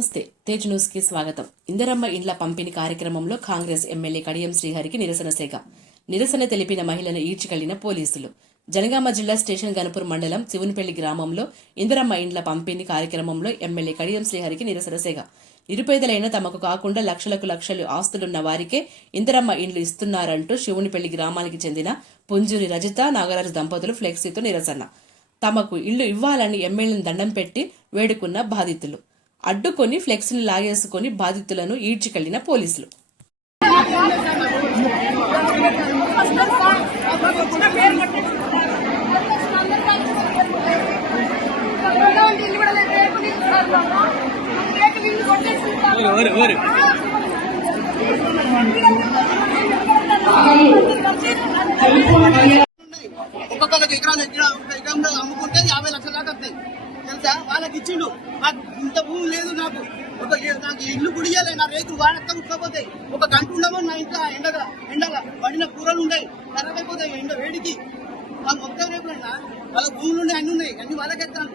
తేజ్ న్యూస్కి స్వాగతం. ఇందరమ్మ ఇండ్ల పంపిణీ కార్యక్రమంలో కాంగ్రెస్ ఎమ్మెల్యే కడియం శ్రీహరికి నిరసన శాఖ నిరసన తెలిపిన మహిళను ఈడ్చికెళ్ళిన పోలీసులు. జనగామ జిల్లా స్టేషన్ గణపూర్ మండలం శివునిపల్లి గ్రామంలో ఇందరమ్మ ఇండ్ల పంపిణీ కార్యక్రమంలో ఎమ్మెల్యే కడియం శ్రీహరికి నిరసన శాఖ నిరుపేదలైన తమకు కాకుండా లక్షలకు లక్షలు ఆస్తులున్న వారికే ఇందరమ్మ ఇండ్లు ఇస్తున్నారంటూ శివునిపల్లి గ్రామానికి చెందిన పుంజూరి రజిత నాగరాజు దంపతులు ఫ్లెక్సీతో నిరసన. తమకు ఇల్లు ఇవ్వాలని ఎమ్మెల్యేను దండం పెట్టి వేడుకున్న బాధితులు. అడ్డుకొని ఫ్లెక్స్ని లాగేసుకొని బాధితులను ఈడ్చికెళ్ళిన పోలీసులు. ఒక్కొక్కరికి ఎకరాలు ఎక్కడ ఒక ఎకరంలో అమ్ముకుంటే యాభై లక్షల దాకా తెలుసా? వాళ్ళకి ఇచ్చిండు. నాకు ఇంత భూమి లేదు నాకు. ఒక నాకు ఇల్లు గుడియాలి నా రేకులు వాడక ఉట్టుకోపోతాయి ఒక గంట ఉండమో నా ఇంట్లో ఎండగా ఎండగా పడిన కూరలు ఉన్నాయి ఖరాబ్ అయిపోతాయి ఎండ వేడికి. వాళ్ళు మొత్తం రేపు వాళ్ళ భూములు ఉన్నాయి అన్ని ఉన్నాయి. అన్ని వాళ్ళకి ఎత్తాను